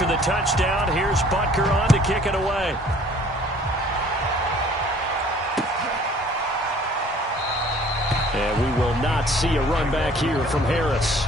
after the touchdown. Here's Butker on to kick it away. And we will not see a run back here from Harris.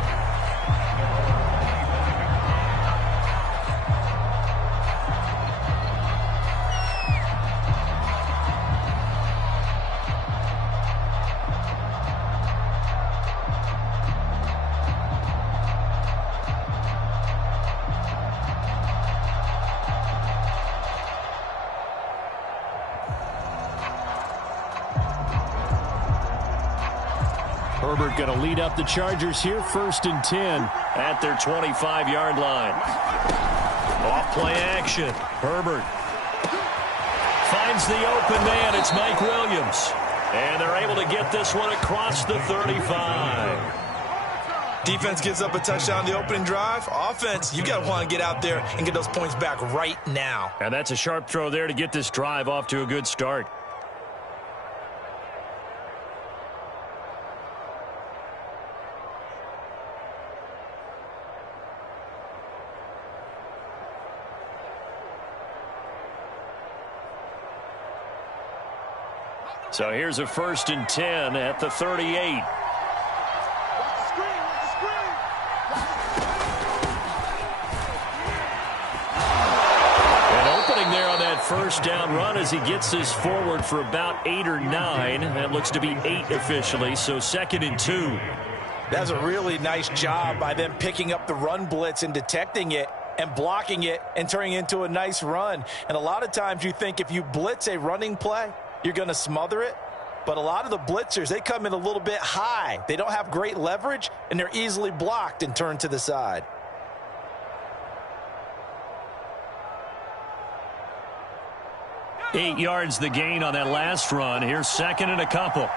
Herbert going to lead up the Chargers here, 1st and 10 at their 25-yard line. Off play action. Herbert finds the open man. It's Mike Williams. And they're able to get this one across the 35. Defense gives up a touchdown the opening drive. Offense, you got to want to get out there and get those points back right now. And that's a sharp throw there to get this drive off to a good start. So here's a 1st and 10 at the 38. An opening there on that first down run as he gets this forward for about 8 or 9. That looks to be 8 officially, so 2nd and 2. That's a really nice job by them picking up the run blitz and detecting it and blocking it and turning it into a nice run. And a lot of times you think if you blitz a running play, you're going to smother it. But a lot of the blitzers, they come in a little bit high. They don't have great leverage, and they're easily blocked and turned to the side. Eight yards the gain on that last run. Here's 2nd and a couple.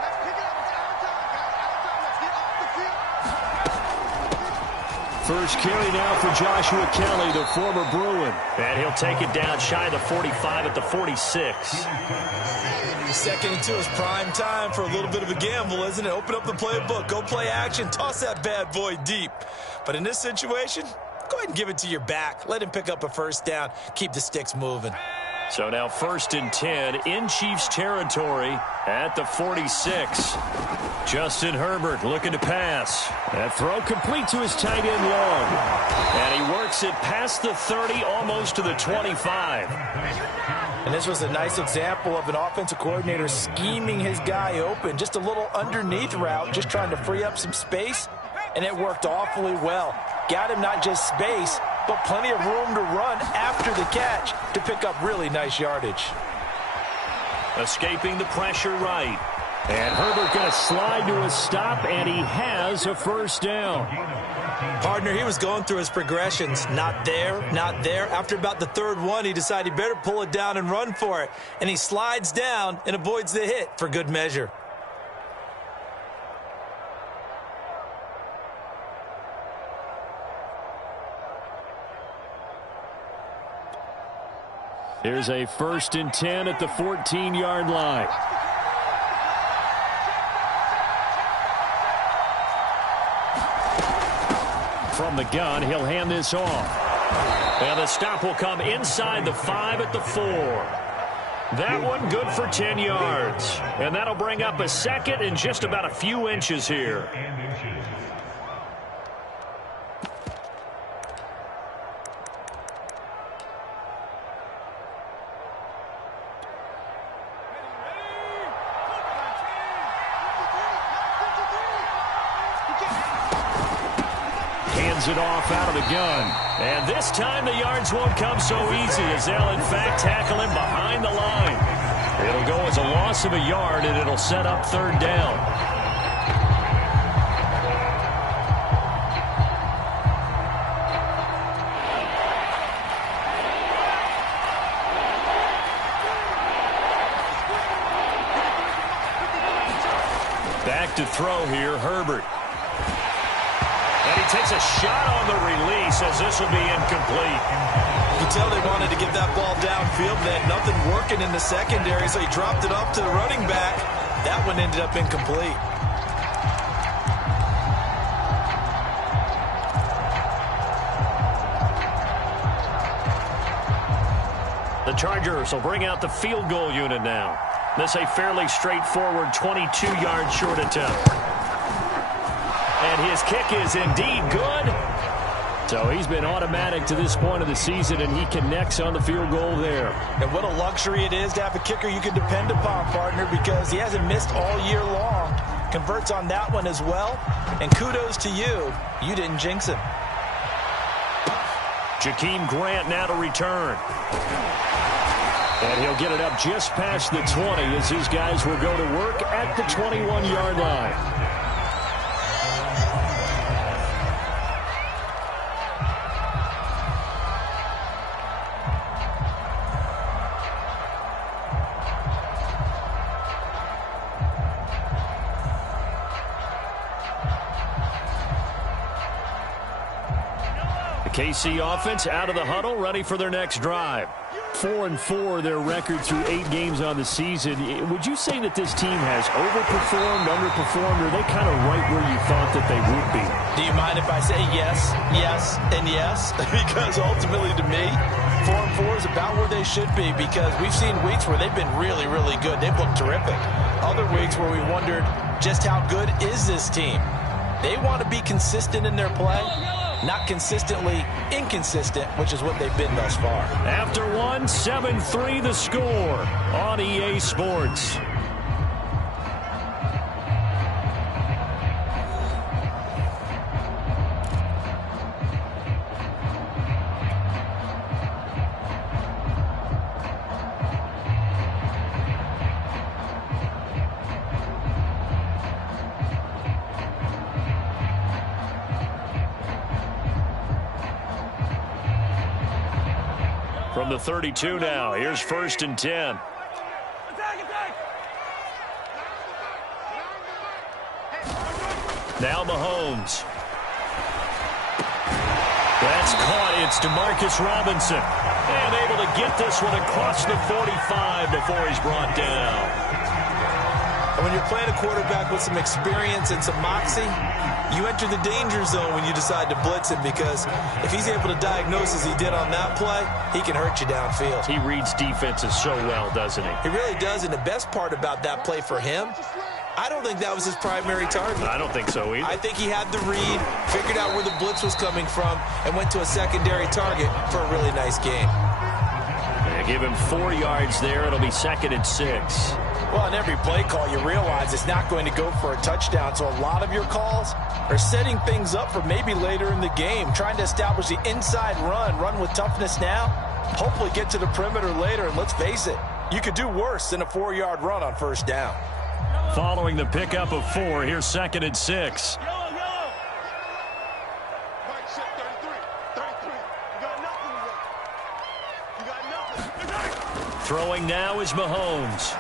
First carry now for Joshua Kelly, the former Bruin. And he'll take it down shy of the 45 at the 46. 2nd and 2 is prime time for a little bit of a gamble, isn't it? Open up the playbook, go play action, toss that bad boy deep. But in this situation, go ahead and give it to your back. Let him pick up a 1st down, keep the sticks moving. So now 1st and 10 in Chiefs territory at the 46. Justin Herbert looking to pass. That throw complete to his tight end long. And he works it past the 30, almost to the 25. And this was a nice example of an offensive coordinator scheming his guy open. Just a little underneath route, just trying to free up some space. And it worked awfully well. Got him not just space, but plenty of room to run after the catch to pick up really nice yardage. Escaping the pressure right. And Herbert going to slide to a stop, and he has a 1st down. Partner, he was going through his progressions. Not there, not there. After about the 3rd one, he decided he better pull it down and run for it. And he slides down and avoids the hit for good measure. Here's a 1st and 10 at the 14-yard line. From the gun, he'll hand this off. And the stop will come inside the 5 at the 4. That one good for 10 yards. And that'll bring up a 2nd and just about a few inches here. It off out of the gun. And this time the yards won't come so easy as they'll in fact tackle him behind the line. It'll go as a loss of a yard, and it'll set up 3rd down. Back to throw here, Herbert. And he takes a shot on the release as this will be incomplete. You can tell they wanted to get that ball downfield. They had nothing working in the secondary, so he dropped it off to the running back. That one ended up incomplete. The Chargers will bring out the field goal unit now. This a fairly straightforward 22-yard short attempt. And his kick is indeed good. So he's been automatic to this point of the season, and he connects on the field goal there. And what a luxury it is to have a kicker you can depend upon, partner, because he hasn't missed all year long. Converts on that one as well. And kudos to you. You didn't jinx him. Jakeem Grant now to return. And he'll get it up just past the 20 as his guys will go to work at the 21-yard line. KC offense out of the huddle, ready for their next drive. 4-4 their record through 8 games on the season. Would you say that this team has overperformed, underperformed, or are they kind of right where you thought that they would be? Do you mind if I say yes, yes, and yes? Because ultimately to me, 4-4 is about where they should be, because we've seen weeks where they've been really, really good. They've looked terrific. Other weeks where we wondered just how good is this team. They want to be consistent in their play. Not consistently inconsistent, which is what they've been thus far. After 7-3 the score on EA Sports. From the 32 now, here's 1st and 10. Now Mahomes. That's caught. It's DeMarcus Robinson. And able to get this one across the 45 before he's brought down. And when you're playing a quarterback with some experience and some moxie, you enter the danger zone when you decide to blitz him, because if he's able to diagnose as he did on that play, he can hurt you downfield. He reads defenses so well, doesn't he? He really does, and the best part about that play for him, I don't think that was his primary target. I don't think so either. I think he had the read, figured out where the blitz was coming from, and went to a secondary target for a really nice game. They give him 4 yards there. It'll be 2nd and 6. Well, in every play call, you realize it's not going to go for a touchdown, so a lot of your calls are setting things up for maybe later in the game, trying to establish the inside run with toughness now, hopefully get to the perimeter later, and let's face it, you could do worse than a 4-yard run on 1st down. Following the pickup of 4, here's 2nd and 6. Throwing now is Mahomes.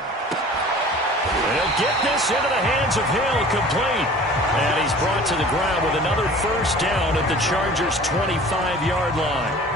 He'll get this into the hands of Hill, complete. And he's brought to the ground with another 1st down at the Chargers' 25-yard line.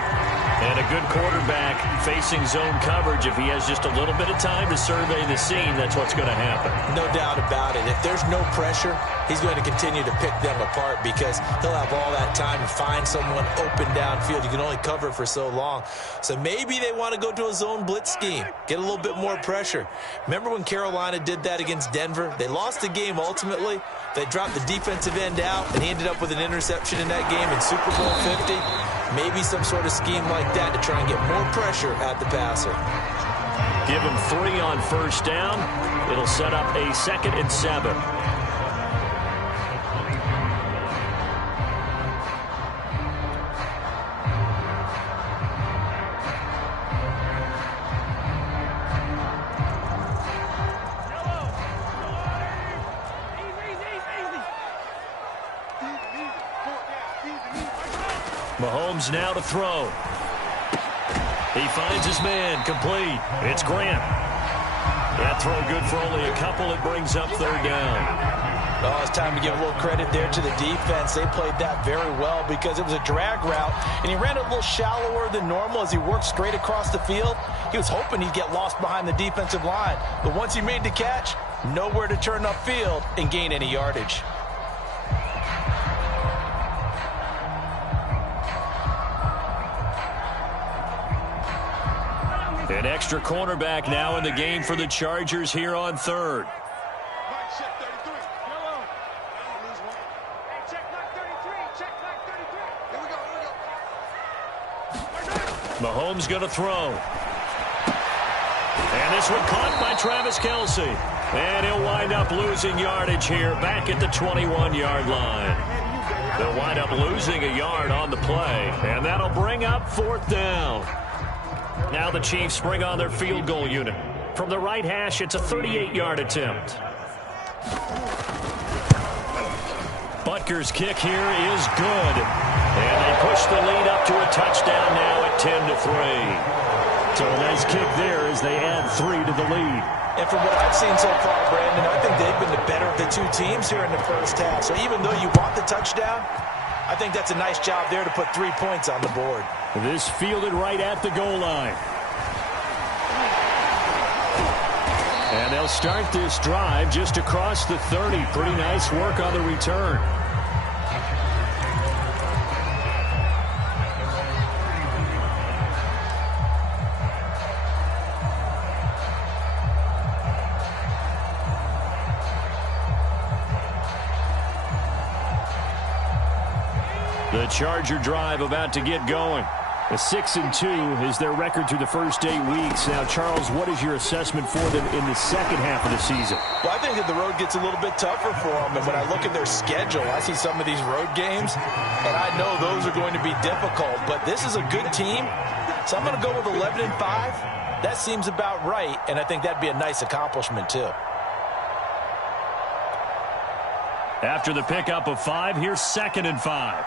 And a good quarterback facing zone coverage. If he has just a little bit of time to survey the scene, that's what's going to happen. No doubt about it. If there's no pressure, he's going to continue to pick them apart, because he'll have all that time to find someone open downfield. You can only cover for so long. So maybe they want to go to a zone blitz scheme, get a little bit more pressure. Remember when Carolina did that against Denver? They lost the game ultimately. They dropped the defensive end out, and he ended up with an interception in that game in Super Bowl 50. Maybe some sort of scheme like that to try and get more pressure at the passer. Give him 3 on 1st down. It'll set up a 2nd and 7. Mahomes now to throw. He finds his man, complete. It's Grant. That throw good for only a couple. It brings up 3rd down. Oh, it's time to give a little credit there to the defense. They played that very well, because it was a drag route, and he ran it a little shallower than normal as he worked straight across the field. He was hoping he'd get lost behind the defensive line, but once he made the catch, nowhere to turn upfield and gain any yardage. An extra cornerback now in the game for the Chargers here on third. Mahomes going to throw. And this one caught by Travis Kelce. And he'll wind up losing yardage here back at the 21-yard line. They'll wind up losing a yard on the play. And that'll bring up fourth down. Now the Chiefs bring on their field goal unit. From the right hash, it's a 38-yard attempt. Butker's kick here is good. And they push the lead up to a touchdown now at 10-3. So a nice kick there as they add 3 to the lead. And from what I've seen so far, Brandon, I think they've been the better of the two teams here in the first half. So even though you want the touchdown, I think that's a nice job there to put 3 points on the board. This fielded right at the goal line. And they'll start this drive just across the 30. Pretty nice work on the return. The Charger drive about to get going. A 6-2 is their record through the first 8 weeks. Now, Charles, what is your assessment for them in the second half of the season? Well, I think that the road gets a little bit tougher for them. And when I look at their schedule, I see some of these road games, and I know those are going to be difficult. But this is a good team, so I'm going to go with 11-5. That seems about right, and I think that'd be a nice accomplishment, too. After the pickup of 5, here's 2nd and 5.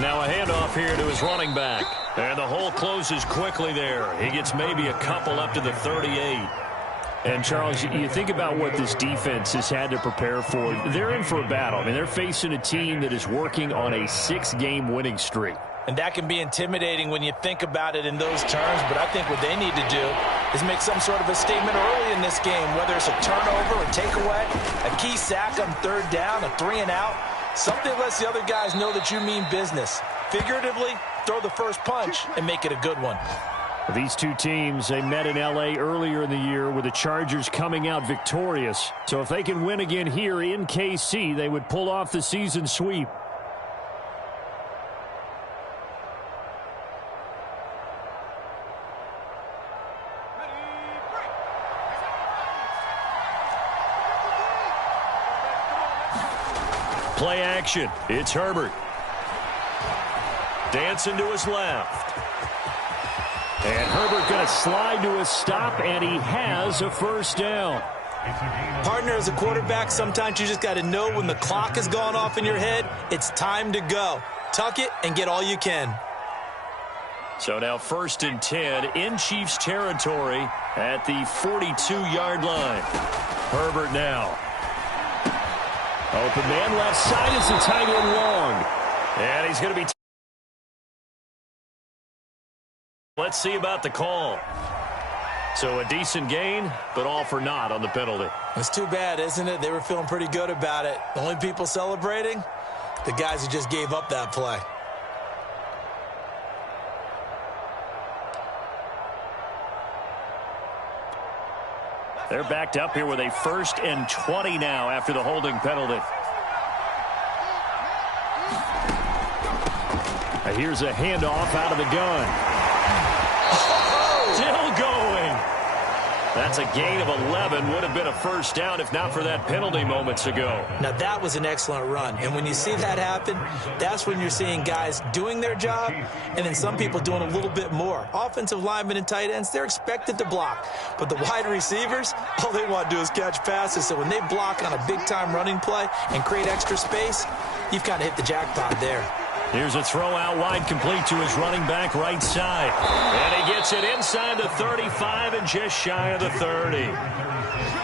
Now a handoff here to his running back. And the hole closes quickly there. He gets maybe a couple up to the 38. And, Charles, you think about what this defense has had to prepare for. They're in for a battle. I mean, they're facing a team that is working on a 6-game winning streak. And that can be intimidating when you think about it in those terms. But I think what they need to do is make some sort of a statement early in this game, whether it's a turnover, a takeaway, a key sack on 3rd down, a 3-and-out. Something lets the other guys know that you mean business. Figuratively, throw the first punch and make it a good one. These two teams, they met in L.A. earlier in the year with the Chargers coming out victorious. So if they can win again here in KC, they would pull off the season sweep. Play action. It's Herbert. Dancing to his left. And Herbert going to slide to a stop, and he has a first down. Partner, as a quarterback, sometimes you just got to know when the clock has gone off in your head, it's time to go. Tuck it and get all you can. So now 1st and 10 in Chiefs territory at the 42-yard line. Herbert now. Open man left side is the tight end long. And he's going to be... Let's see about the call. So a decent gain, but all for naught on the penalty. It's too bad, isn't it? They were feeling pretty good about it. The only people celebrating, the guys who just gave up that play. They're backed up here with a 1st and 20 now after the holding penalty. Here's a handoff out of the gun. Still going. That's a gain of 11. Would have been a first down if not for that penalty moments ago. Now, that was an excellent run. And when you see that happen, that's when you're seeing guys doing their job and then some people doing a little bit more. Offensive linemen and tight ends, they're expected to block. But the wide receivers, all they want to do is catch passes. So when they block on a big-time running play and create extra space, you've kind of hit the jackpot there. Here's a throw out wide, complete to his running back right side. And he gets it inside the 35 and just shy of the 30.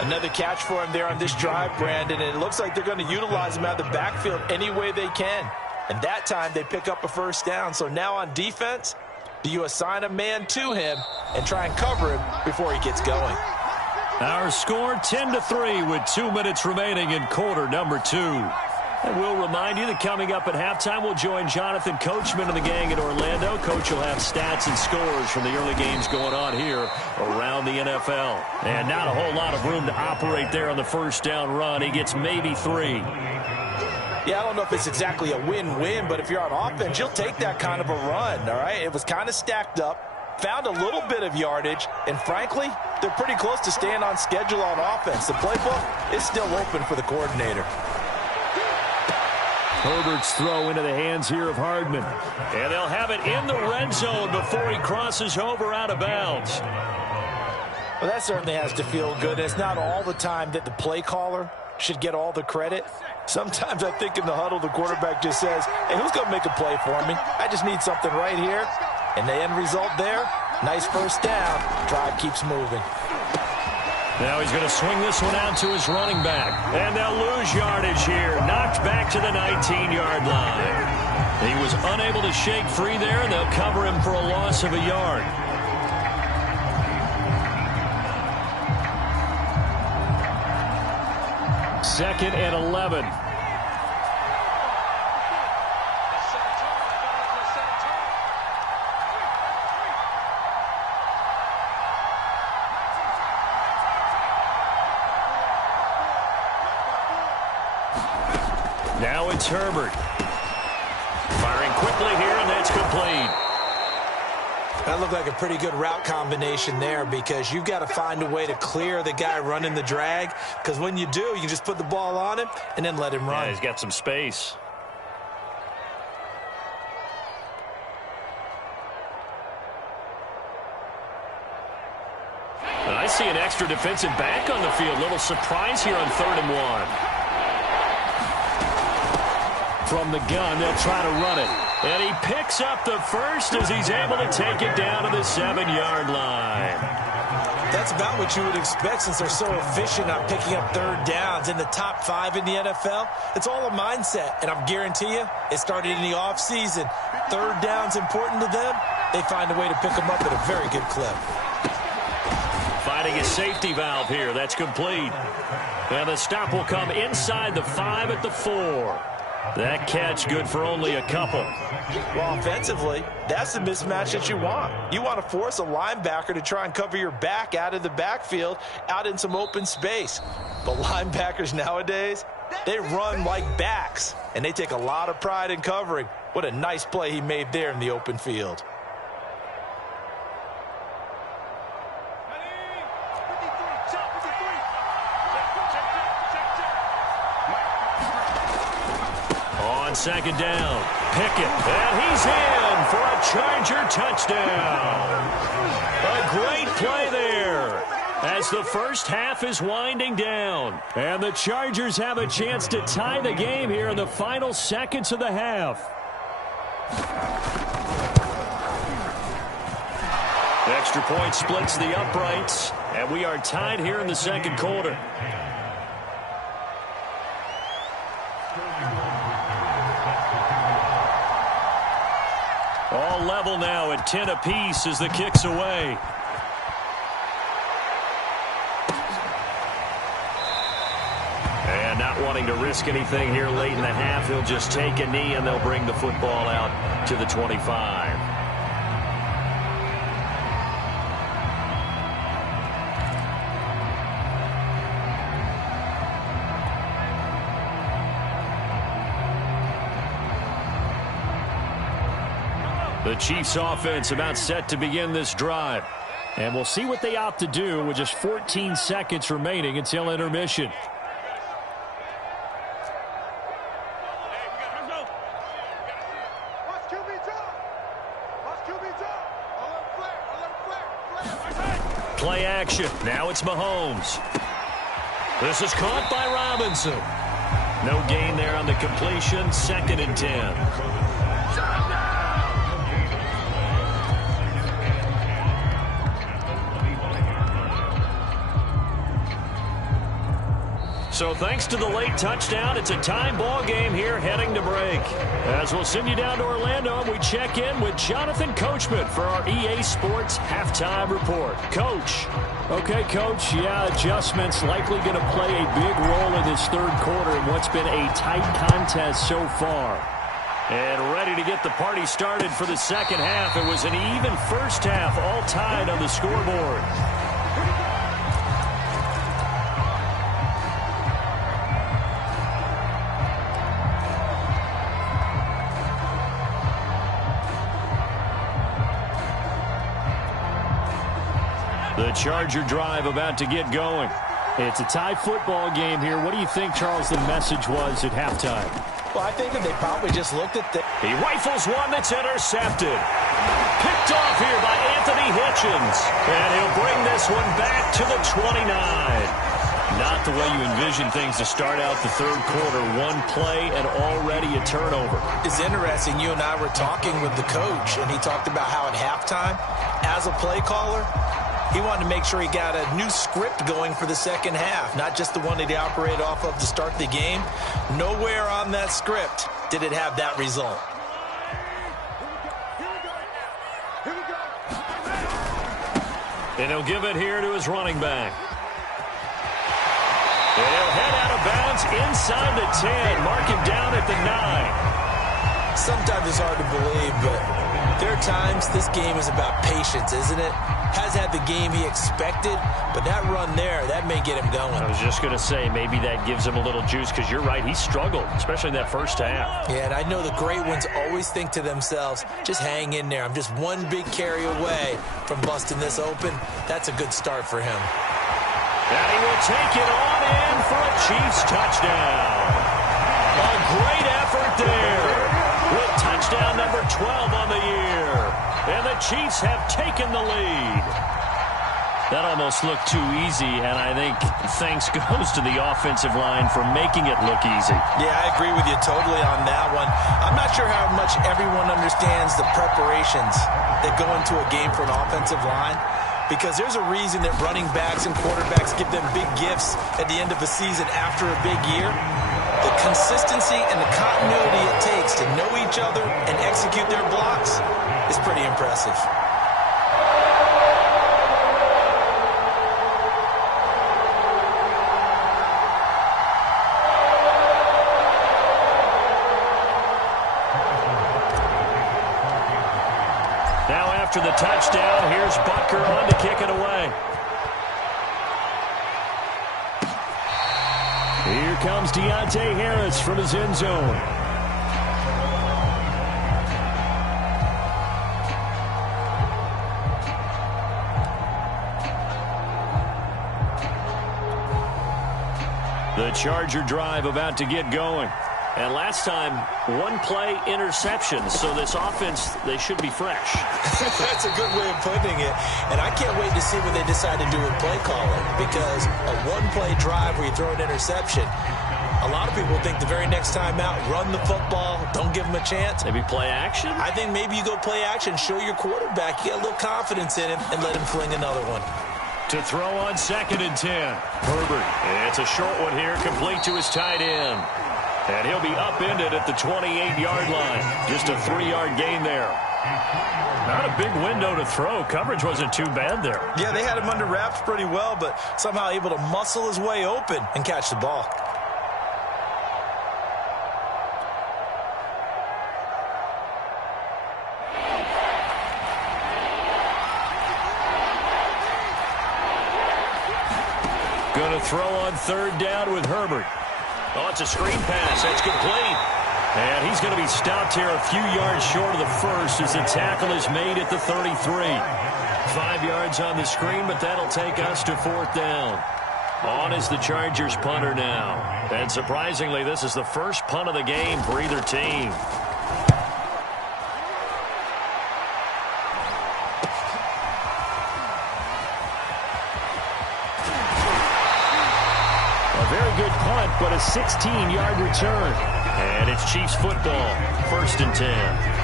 Another catch for him there on this drive, Brandon, and it looks like they're going to utilize him out of the backfield any way they can. And that time they pick up a first down. So now on defense, do you assign a man to him and try and cover him before he gets going? Our score 10-3 with 2 minutes remaining in quarter number 2. And we'll remind you that coming up at halftime, we'll join Jonathan Coachman and the gang in Orlando. Coach will have stats and scores from the early games going on here around the NFL. And not a whole lot of room to operate there on the first down run. He gets maybe 3. Yeah, I don't know if it's exactly a win-win, but if you're on offense, you'll take that kind of a run, all right? It was kind of stacked up, found a little bit of yardage, and frankly, they're pretty close to staying on schedule on offense. The playbook is still open for the coordinator. Herbert's throw into the hands here of Hardman. And they'll have it in the red zone before he crosses over out of bounds. Well, that certainly has to feel good. It's not all the time that the play caller should get all the credit. Sometimes I think in the huddle, the quarterback just says, hey, who's going to make a play for me? I just need something right here. And the end result there, nice first down. Drive keeps moving. Now he's going to swing this one out to his running back. And they'll lose yardage here. Knocked back to the 19-yard line. He was unable to shake free there, and they'll cover him for a loss of a yard. Second and 11. Now it's Herbert. Firing quickly here, and that's complete. That looked like a pretty good route combination there because you've got to find a way to clear the guy running the drag, because when you do, you can just put the ball on him and then let him run. Yeah, he's got some space. And I see an extra defensive back on the field. Little surprise here on 3rd and 1. From the gun, they'll try to run it. And he picks up the first as he's able to take it down to the 7-yard line. That's about what you would expect since they're so efficient on picking up 3rd downs in the top 5 in the NFL. It's all a mindset, and I guarantee you, it started in the offseason. 3rd down's important to them. They find a way to pick them up at a very good clip. Finding a safety valve here. That's complete. And the stop will come inside the 5 at the 4. That catch good for only a couple. Well, offensively, that's the mismatch that you want. You want to force a linebacker to try and cover your back out of the backfield, out in some open space. But linebackers nowadays, they run like backs, and they take a lot of pride in covering. What a nice play he made there in the open field. On 2nd down, Pickett, and he's in for a Charger touchdown. A great play there as the first half is winding down. And the Chargers have a chance to tie the game here in the final seconds of the half. Extra point splits the uprights, and we are tied here in the 2nd quarter. All level now at 10 apiece as the kick's away. And not wanting to risk anything here late in the half, he'll just take a knee and they'll bring the football out to the 25. The Chiefs offense about set to begin this drive. And we'll see what they opt to do with just 14 seconds remaining until intermission. Play action. Now it's Mahomes. This is caught by Robinson. No gain there on the completion. 2nd and 10. So thanks to the late touchdown, it's a time ball game here heading to break. As we'll send you down to Orlando, and we check in with Jonathan Coachman for our EA Sports Halftime Report. Coach. Okay, Coach, adjustments likely going to play a big role in this third quarter in what's been a tight contest so far. And ready to get the party started for the second half. It was an even first half, all tied on the scoreboard. The Charger drive about to get going. It's a tie football game here. What do you think, Charles, the message was at halftime? Well, I think that they probably just looked at the... He rifles one that's intercepted. Picked off here by Anthony Hitchens. And he'll bring this one back to the 29. Not the way you envision things to start out the third quarter. One play and already a turnover. It's interesting. You and I were talking with the coach, and he talked about how at halftime, as a play caller, he wanted to make sure he got a new script going for the second half, not just the one that he operated off of to start the game. Nowhere on that script did it have that result. And he'll give it here to his running back. And he'll head out of bounds inside the 10, mark him down at the 9. Sometimes it's hard to believe, but there are times this game is about patience, isn't it? Has had the game he expected, but that run there, that may get him going. I was just going to say, maybe that gives him a little juice, because you're right, he struggled, especially in that first half. Yeah, and I know the great ones always think to themselves, just hang in there. I'm just one big carry away from busting this open. That's a good start for him. And he will take it on in for a Chiefs touchdown. A great effort there with touchdown number 12 on the year. And the Chiefs have taken the lead. That almost looked too easy, and I think thanks goes to the offensive line for making it look easy. Yeah, I agree with you totally on that one. I'm not sure how much everyone understands the preparations that go into a game for an offensive line, because there's a reason that running backs and quarterbacks give them big gifts at the end of a season after a big year. The consistency and the continuity it takes to know each other and execute their blocks is pretty impressive. Now after the touchdown, here's Butker on to kick it away. Here comes Deontay Harris from his end zone. The Charger drive about to get going. And last time, one play interception. So this offense, they should be fresh. That's a good way of putting it. And I can't wait to see what they decide to do with play calling, because a one-play drive where you throw an interception, a lot of people think the very next time out, run the football, don't give them a chance. Maybe play action? I think maybe you go play action, show your quarterback you got a little confidence in him, and let him fling another one. To throw on 2nd and 10. Herbert. It's a short one here, complete to his tight end. And he'll be upended at the 28-yard line. Just a 3-yard gain there. Not a big window to throw. Coverage wasn't too bad there. Yeah, they had him under wraps pretty well, but somehow able to muscle his way open and catch the ball. Going to throw on 3rd down with Herbert. Oh, it's a screen pass. That's complete. And he's going to be stopped here a few yards short of the first as the tackle is made at the 33. 5 yards on the screen, but that'll take us to 4th down. On is the Chargers punter now. And surprisingly, this is the first punt of the game for either team. Very good punt, but a 16-yard return. And it's Chiefs football, 1st and 10.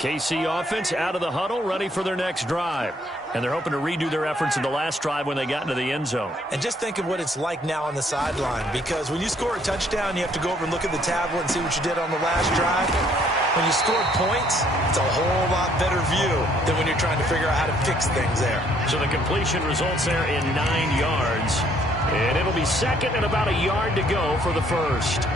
KC offense out of the huddle, ready for their next drive. And they're hoping to redo their efforts in the last drive when they got into the end zone. And just think of what it's like now on the sideline, because when you score a touchdown, you have to go over and look at the tablet and see what you did on the last drive. When you scored points, it's a whole lot better view than when you're trying to figure out how to fix things there. So the completion results there in 9 yards. And it'll be second and about a yard to go for the first.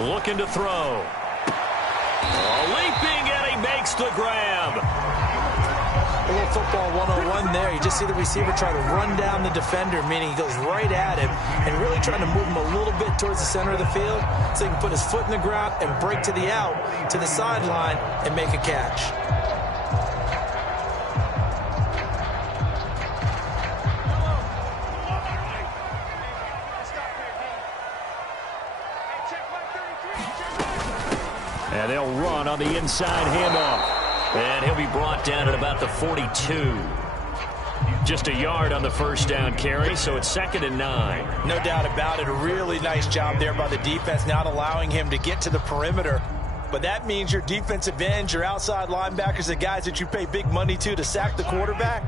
Looking to throw. Leaping, and he makes the grab. A little football 101 there. You just see the receiver try to run down the defender, meaning he goes right at him and really trying to move him a little bit towards the center of the field so he can put his foot in the ground and break to the out, to the sideline, and make a catch. And they'll run on the inside handoff. And he'll be brought down at about the 42. Just a yard on the first down carry, so it's 2nd and 9. No doubt about it. A really nice job there by the defense, not allowing him to get to the perimeter. But that means your defensive ends, your outside linebackers, the guys that you pay big money to sack the quarterback,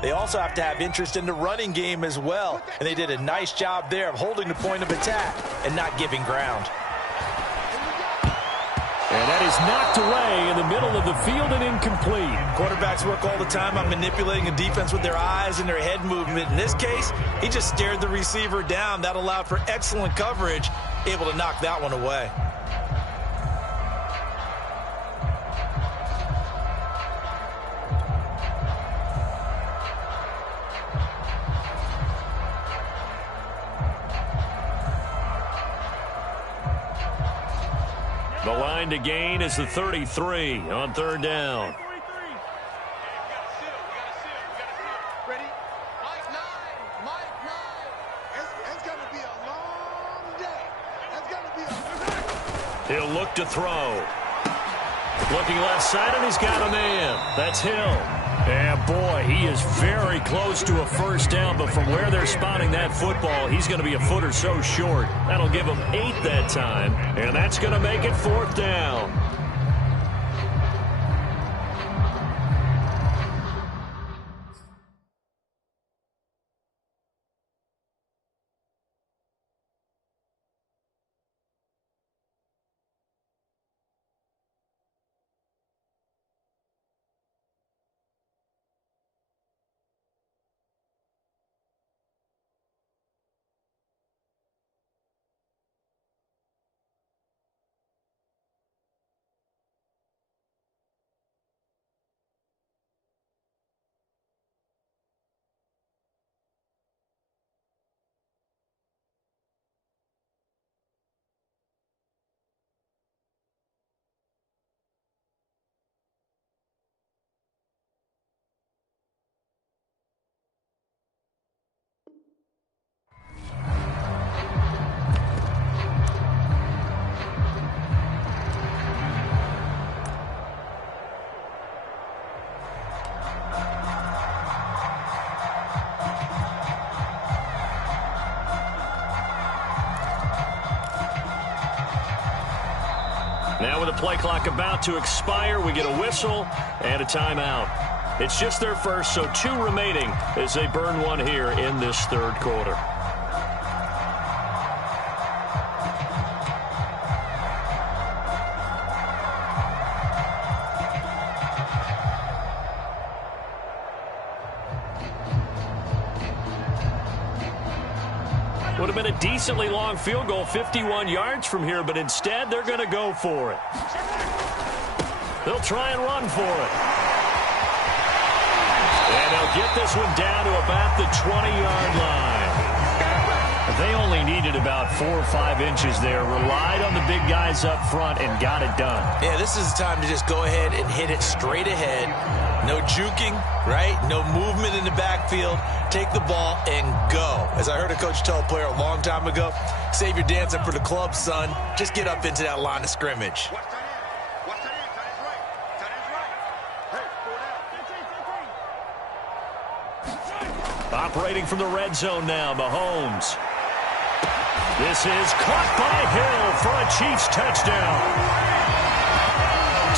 they also have to have interest in the running game as well. And they did a nice job there of holding the point of attack and not giving ground. And that is knocked away in the middle of the field and incomplete. Quarterbacks work all the time on manipulating a defense with their eyes and their head movement. In this case, he just stared the receiver down. That allowed for excellent coverage, able to knock that one away. The line to gain is the 33 on 3rd down. He'll look to throw. Looking left side, and he's got a man. That's Hill. And boy, he is very close to a first down, but from where they're spotting that football, he's going to be a foot or so short. That'll give him 8 that time, and that's going to make it 4th down. Now with the play clock about to expire, we get a whistle and a timeout. It's just their first, so 2 remaining as they burn one here in this 3rd quarter. Would have been a decently long field goal, 51 yards from here, but instead they're going to go for it. They'll try and run for it. And they'll get this one down to about the 20-yard line. They only needed about 4 or 5 inches there, relied on the big guys up front, and got it done. Yeah, this is the time to just go ahead and hit it straight ahead. No juking, right? No movement in the backfield. Take the ball and go. As I heard a coach tell a player a long time ago, save your dancing for the club, son. Just get up into that line of scrimmage. Operating from the red zone now, Mahomes. This is caught by Hill for a Chiefs touchdown.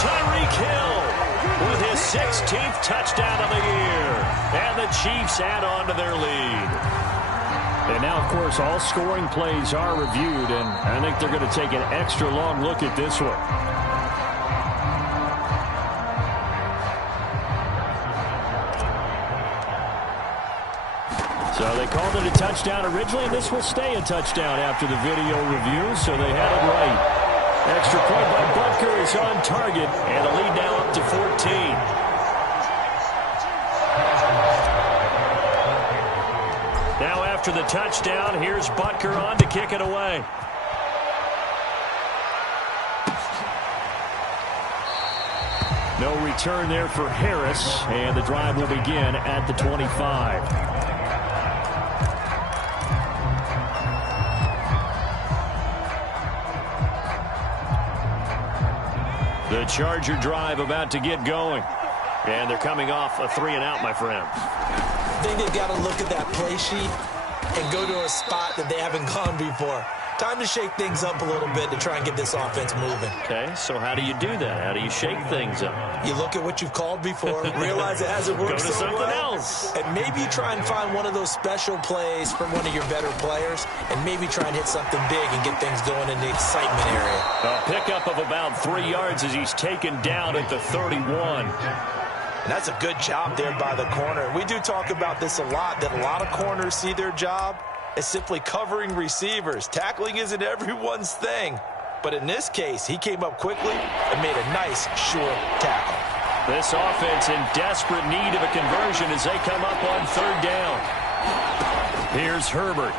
Tyreek Hill with his 16th touchdown of the year. And the Chiefs add on to their lead. And now, of course, all scoring plays are reviewed, and I think they're going to take an extra long look at this one. So they called it a touchdown originally, and this will stay a touchdown after the video review, so they had it right. Extra point by Butker is on target, and the lead now up to 14. Now after the touchdown, here's Butker on to kick it away. No return there for Harris, and the drive will begin at the 25. The Charger drive about to get going. And they're coming off a 3-and-out, my friend. I think they've got to look at that play sheet and go to a spot that they haven't gone before. Time to shake things up a little bit to try and get this offense moving. Okay, so how do you do that? How do you shake things up? You look at what you've called before, realize it hasn't worked Go to so something well, else. and maybe try and find one of those special plays from one of your better players, and maybe try and hit something big and get things going in the excitement area. A pickup of about 3 yards as he's taken down at the 31. And that's a good job there by the corner. We do talk about this a lot, that a lot of corners see their job as simply covering receivers. Tackling isn't everyone's thing. But in this case, he came up quickly and made a nice, sure tackle. This offense in desperate need of a conversion as they come up on 3rd down. Here's Herbert.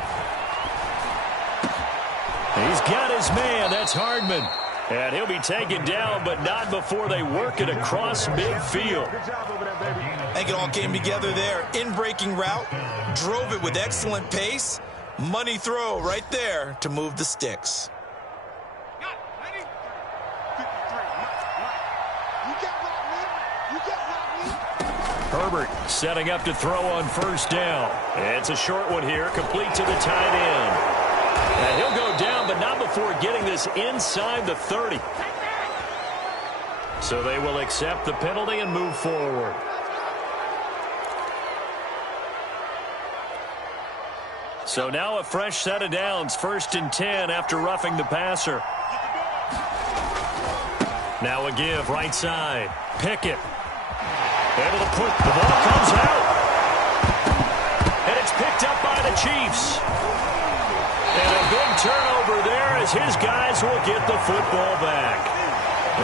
He's got his man. That's Hardman. And he'll be taken down, but not before they work it across midfield. I think it all came together there. In-breaking route, drove it with excellent pace. Money throw right there to move the sticks. Herbert setting up to throw on 1st down. It's a short one here, complete to the tight end. And he'll go down, but not before getting this inside the 30. So they will accept the penalty and move forward. So now a fresh set of downs, 1st and 10 after roughing the passer. Now a give, right side. Pickett. Able to put, the ball comes out. And it's picked up by the Chiefs. And a big turnover there as his guys will get the football back.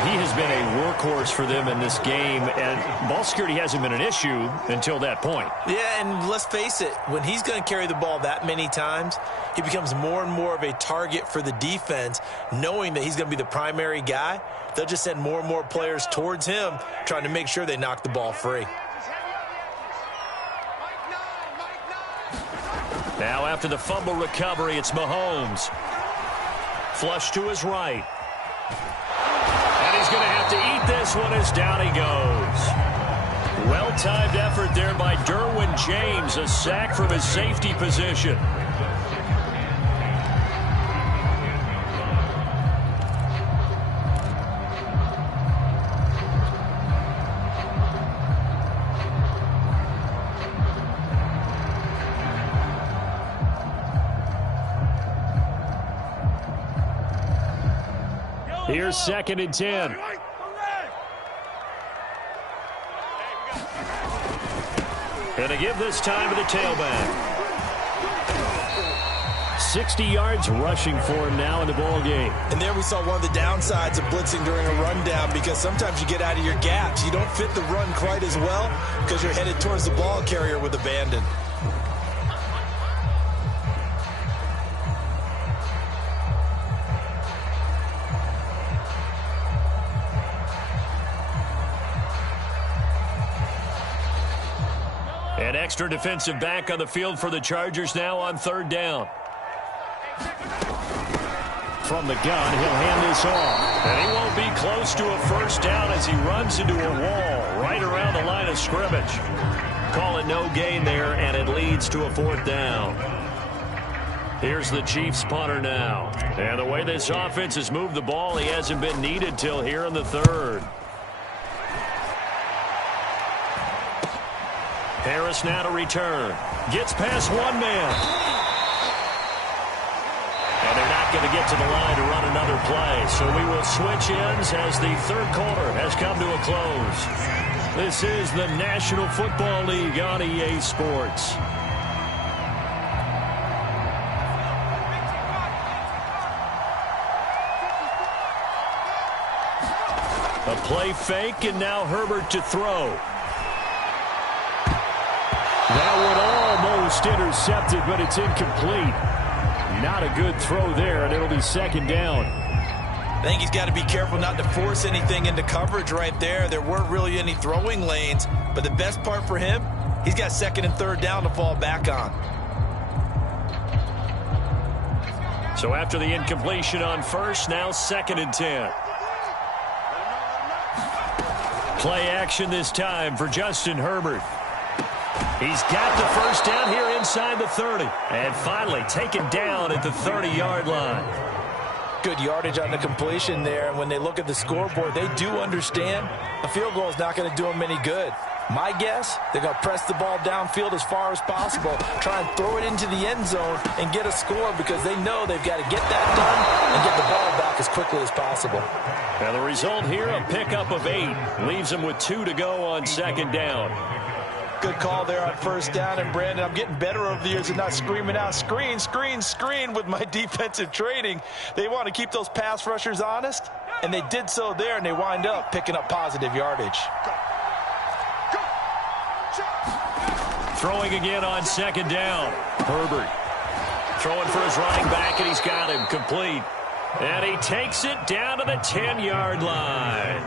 He has been a workhorse for them in this game, and ball security hasn't been an issue until that point. Yeah, and let's face it, when he's going to carry the ball that many times, he becomes more and more of a target for the defense, knowing that he's going to be the primary guy. They'll just send more and more players towards him, trying to make sure they knock the ball free. Now after the fumble recovery, it's Mahomes. Flush to his right. And he's going to have to eat this one as down he goes. Well-timed effort there by Derwin James, a sack from his safety position. Here's 2nd and 10. And a give this time to the tailback. 60 yards rushing for him now in the ball game. And there we saw one of the downsides of blitzing during a rundown, because sometimes you get out of your gaps. You don't fit the run quite as well because you're headed towards the ball carrier with abandon. extra defensive back on the field for the Chargers now on third down. From the gun, he'll hand this off. And he won't be close to a first down as he runs into a wall right around the line of scrimmage. Call it no gain there, and it leads to a fourth down. Here's the Chiefs punter now. And the way this offense has moved the ball, he hasn't been needed till here in the third. Harris now to return. Gets past one man. And they're not going to get to the line to run another play. So we will switch ends as the third quarter has come to a close. This is the National Football League on EA Sports. A play fake, and now Herbert to throw. That one almost intercepted, but it's incomplete. Not a good throw there, and it'll be second down. I think he's got to be careful not to force anything into coverage right there. There weren't really any throwing lanes, but the best part for him, he's got second and third down to fall back on. So after the incompletion on first, now second and 10. Play action this time for Justin Herbert. He's got the first down here inside the 30. And finally taken down at the 30-yard line. Good yardage on the completion there. And when they look at the scoreboard, they do understand a field goal is not going to do them any good. My guess, they're going to press the ball downfield as far as possible, try and throw it into the end zone and get a score because they know they've got to get that done and get the ball back as quickly as possible. And the result here, a pickup of 8. Leaves them with 2 to go on second down. Good call there on first down. And, Brandon, I'm getting better over the years and not screaming out, screen, screen, screen with my defensive training. They want to keep those pass rushers honest, and they did so there, and they wind up picking up positive yardage. Throwing again on second down. Herbert throwing for his running back, and he's got him complete. And he takes it down to the 10-yard line.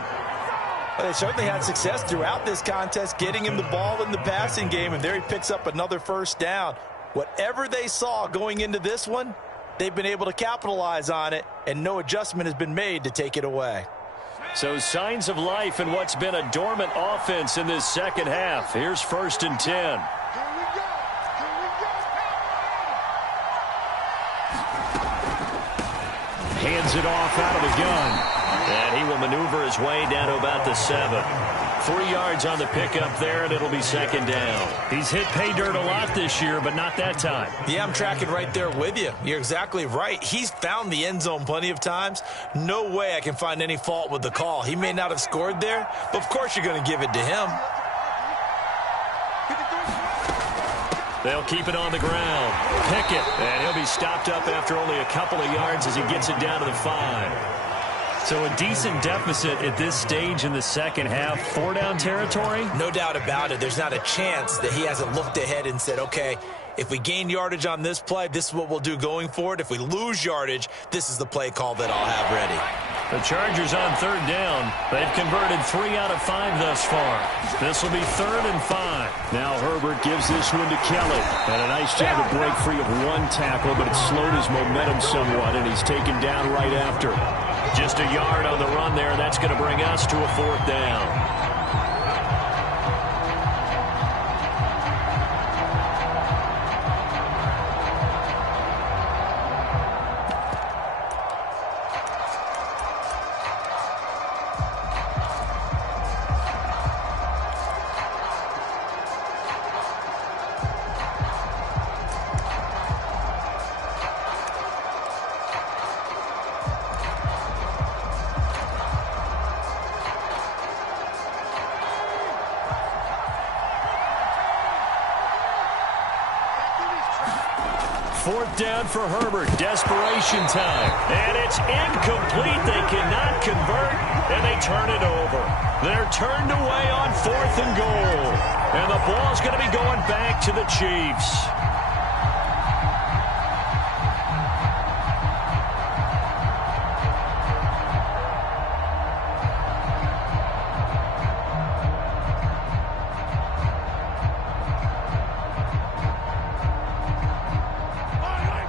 Well, they certainly had success throughout this contest getting him the ball in the passing game, and there he picks up another first down. Whatever they saw going into this one, they've been able to capitalize on it, and no adjustment has been made to take it away. So signs of life in what's been a dormant offense in this second half. Here's first and 10. Hands it off out of the gun. And he will maneuver his way down to about the 7. 3 yards on the pickup there, and it'll be second down. He's hit pay dirt a lot this year, but not that time. Yeah, I'm tracking right there with you. You're exactly right. He's found the end zone plenty of times. No way I can find any fault with the call. He may not have scored there, but of course you're going to give it to him. They'll keep it on the ground. Pickett, and he'll be stopped up after only a couple of yards as he gets it down to the 5. So a decent deficit at this stage in the second half. 4-down territory? No doubt about it. There's not a chance that he hasn't looked ahead and said, okay, if we gain yardage on this play, this is what we'll do going forward. If we lose yardage, this is the play call that I'll have ready. The Chargers on third down. They've converted 3 out of 5 thus far. This will be third and 5. Now Herbert gives this one to Kelly. And a nice job to break free of one tackle, but it slowed his momentum somewhat, and he's taken down right after. Just a yard on the run there. That's going to bring us to a fourth down. Fourth down for Herbert. Desperation time. And it's incomplete. They cannot convert, and they turn it over. They're turned away on 4th and goal. And the ball's going to be going back to the Chiefs.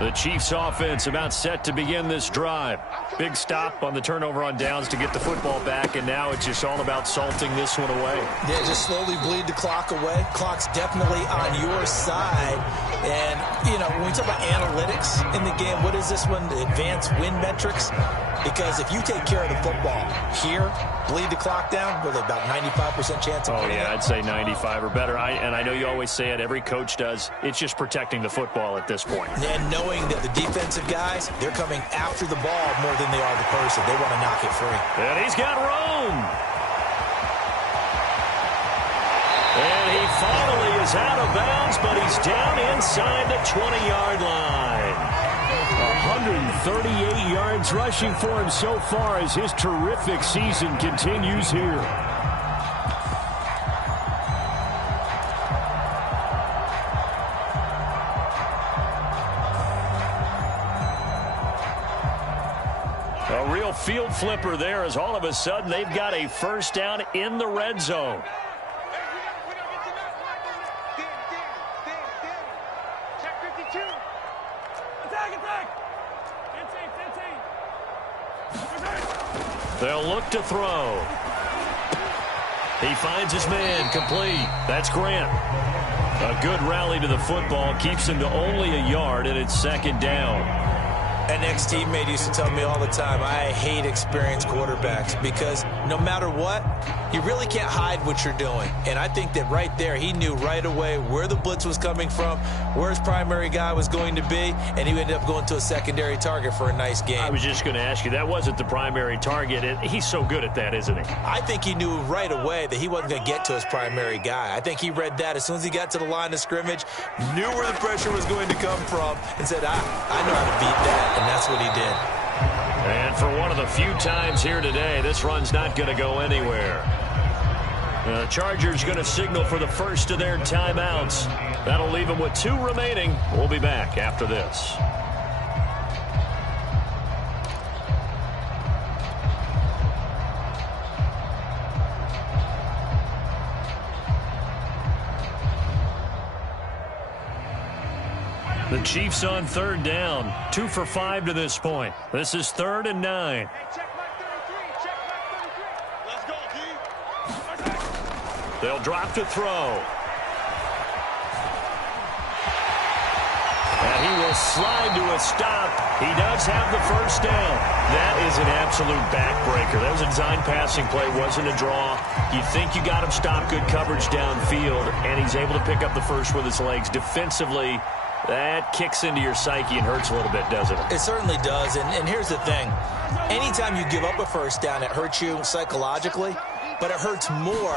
The Chiefs offense about set to begin this drive. Big stop on the turnover on downs to get the football back, and now it's just all about salting this one away. Yeah, just slowly bleed the clock away. Clock's definitely on your side. And, you know, when we talk about analytics in the game, what is this one? The advanced win metrics? Because if you take care of the football here, bleed the clock down with about 95% chance of winning. I'd say 95 or better. And I know you always say it, every coach does. It's just protecting the football at this point. And knowing that the defensive guys, they're coming after the ball more than they are the person. They want to knock it free. And he's got room. And he finally is out of bounds, but he's down inside the 20-yard line. 138 yards rushing for him so far as his terrific season continues here. A real field flipper there as all of a sudden they've got a first down in the red zone. They'll look to throw. He finds his man complete. That's Grant. A good rally to the football keeps him to only a yard, and it's second down. An ex-teammate used to tell me all the time, I hate experienced quarterbacks because no matter what, you really can't hide what you're doing. And I think that right there, he knew right away where the blitz was coming from, where his primary guy was going to be, and he ended up going to a secondary target for a nice game. I was just going to ask you, that wasn't the primary target. He's so good at that, isn't he? I think he knew right away that he wasn't going to get to his primary guy. I think he read that as soon as he got to the line of scrimmage, knew where the pressure was going to come from, and said, I know how to beat that. And that's what he did. And for one of the few times here today, this run's not going to go anywhere. The Chargers going to signal for the first of their timeouts. That'll leave them with 2 remaining. We'll be back after this. The Chiefs on third down. 2 for 5 to this point. This is 3rd and 9. They'll drop to throw. And he will slide to a stop. He does have the first down. That is an absolute backbreaker. That was a design passing play, wasn't a draw. You think you got him stopped, good coverage downfield, and he's able to pick up the first with his legs. Defensively, that kicks into your psyche and hurts a little bit, doesn't it? It certainly does. And here's the thing. Anytime you give up a first down, it hurts you psychologically. But it hurts more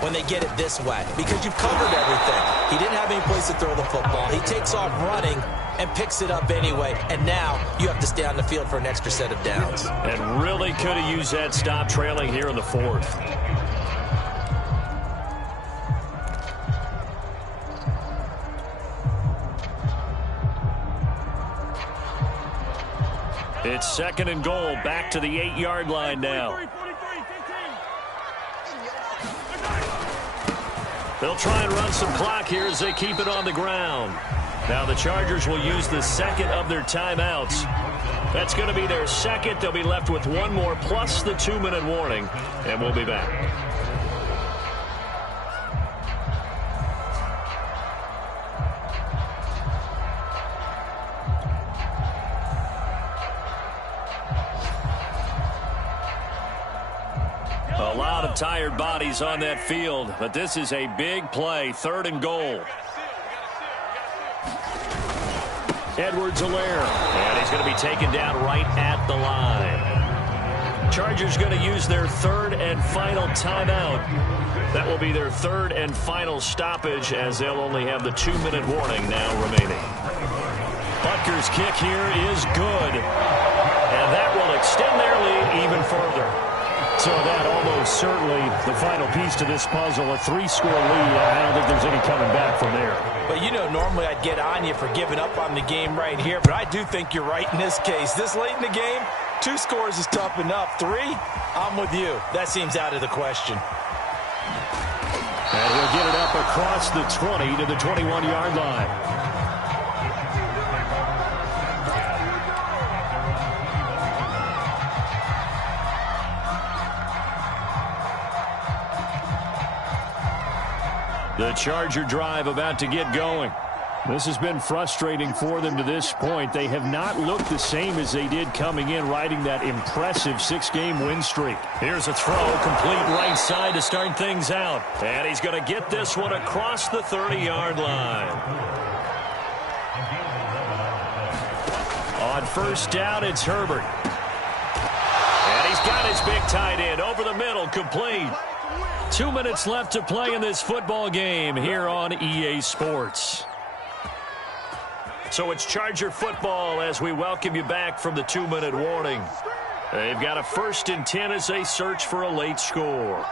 when they get it this way because you've covered everything. He didn't have any place to throw the football. He takes off running and picks it up anyway. And now you have to stay on the field for an extra set of downs. And really could have used that stop trailing here in the 4th. It's 2nd and goal, back to the 8-yard line now. They'll try and run some clock here as they keep it on the ground. Now the Chargers will use the second of their timeouts. That's going to be their second. They'll be left with 1 more plus the 2-minute warning, and we'll be back. A lot of tired bodies on that field, but this is a big play, 3rd and goal. Edwards-Helaire, and he's going to be taken down right at the line. Chargers going to use their 3rd and final timeout. That will be their 3rd and final stoppage as they'll only have the 2-minute warning now remaining. Butker's kick here is good, and that will extend their lead even further. So that almost certainly the final piece to this puzzle, a 3-score lead. I don't think there's any coming back from there. But, you know, normally I'd get on you for giving up on the game right here, but I do think you're right in this case. This late in the game, 2 scores is tough enough. 3, I'm with you. That seems out of the question. And he'll get it up across the 20 to the 21-yard line. The Charger drive about to get going. This has been frustrating for them to this point. They have not looked the same as they did coming in, riding that impressive 6-game win streak. Here's a throw, complete right side to start things out. And he's going to get this one across the 30-yard line. On first down, it's Herbert. And he's got his big tight end over the middle, complete. 2 minutes left to play in this football game here on EA Sports. So it's Charger football as we welcome you back from the 2-minute warning. They've got a 1st and 10 as they search for a late score.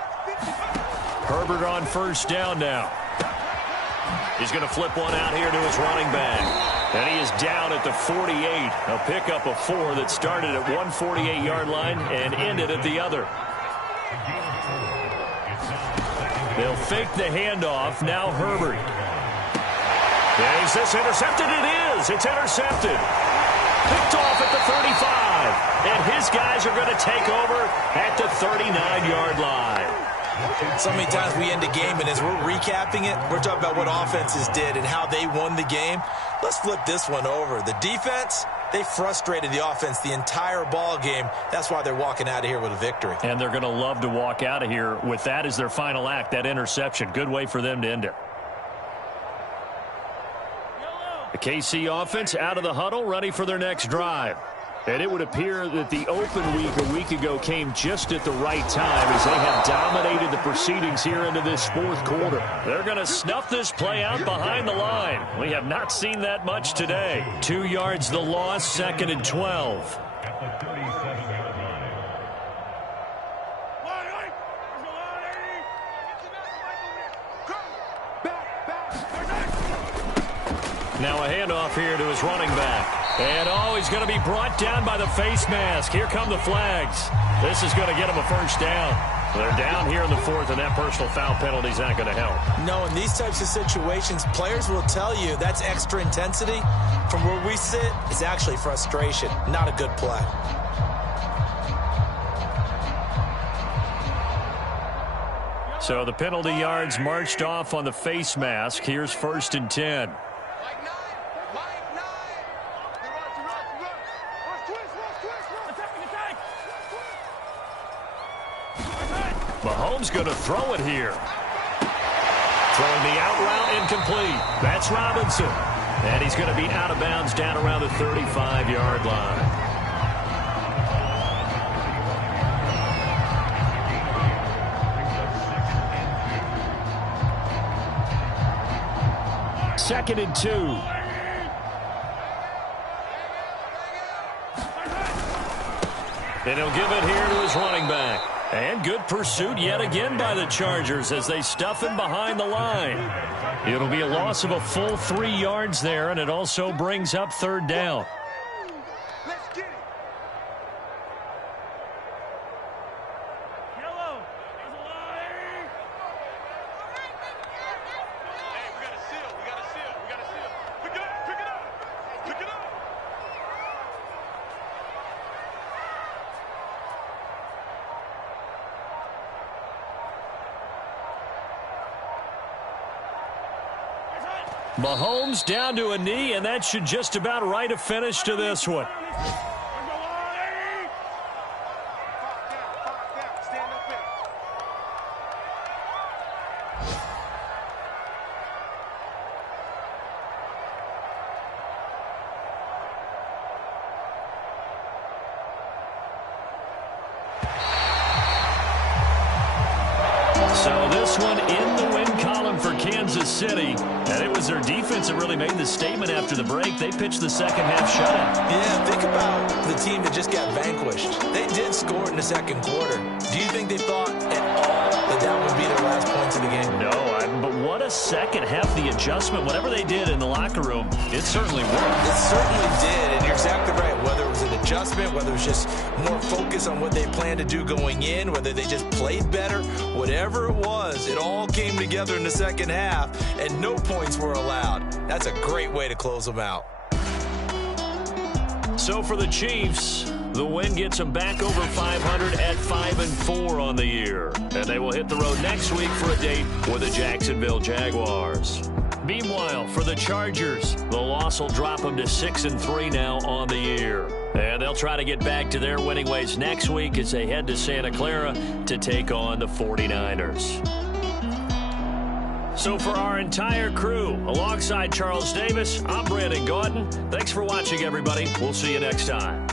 Herbert on first down now. He's going to flip one out here to his running back. And he is down at the 48. A pickup of 4 that started at one 48-yard line and ended at the other. They'll fake the handoff. Now Herbert. Is this intercepted? It is. It's intercepted. Picked off at the 35. And his guys are going to take over at the 39-yard line. So many times we end a game, and as we're recapping it, we're talking about what offenses did and how they won the game. Let's flip this one over. The defense, they frustrated the offense the entire ball game. That's why they're walking out of here with a victory. And they're going to love to walk out of here with that as their final act, that interception. Good way for them to end it. The KC offense out of the huddle, ready for their next drive. And it would appear that the open week a week ago came just at the right time as they have dominated the proceedings here into this 4th quarter. They're going to snuff this play out behind the line. We have not seen that much today. 2 yards the loss, 2nd and 12. Now a handoff here to his running back. And, he's going to be brought down by the face mask. Here come the flags. This is going to get him a 1st down. They're down here in the 4th, and that personal foul penalty is not going to help. No, in these types of situations, players will tell you that's extra intensity. From where we sit, it's actually frustration, not a good play. So the penalty yards marched off on the face mask. Here's 1st and 10. Mahomes going to throw it here. Throwing the out route incomplete. That's Robinson. And he's going to be out of bounds down around the 35-yard line. Second and 2. And he'll give it here to his running back. And good pursuit yet again by the Chargers as they stuff him behind the line. It'll be a loss of a full 3 yards there, and it also brings up 3rd down. Mahomes down to a knee, and that should just about write a finish to this one. So this one in the win column for Kansas City. And it was their defense that really made the statement after the break. They pitched the second half shutout. Yeah, think about the team that just got vanquished. They did score in the 2nd quarter. Do you think they thought at all that that would be their last points of the game? No, but what a second half, the adjustment, whatever they did in the locker room, it certainly worked. It certainly did, and you're exactly right. Whether it was an adjustment, whether it was just more focus on what they planned to do going in, whether they just played better, whatever it was, it all came together in the second half, and no points were allowed. That's a great way to close them out. So for the Chiefs, The win gets them back over 500 at 5-4 on the year. And they will hit the road next week for a date with the Jacksonville Jaguars. Meanwhile, for the Chargers, the loss will drop them to 6-3 now on the year. And they'll try to get back to their winning ways next week as they head to Santa Clara to take on the 49ers. So for our entire crew, alongside Charles Davis, I'm Brandon Gaudin. Thanks for watching, everybody. We'll see you next time.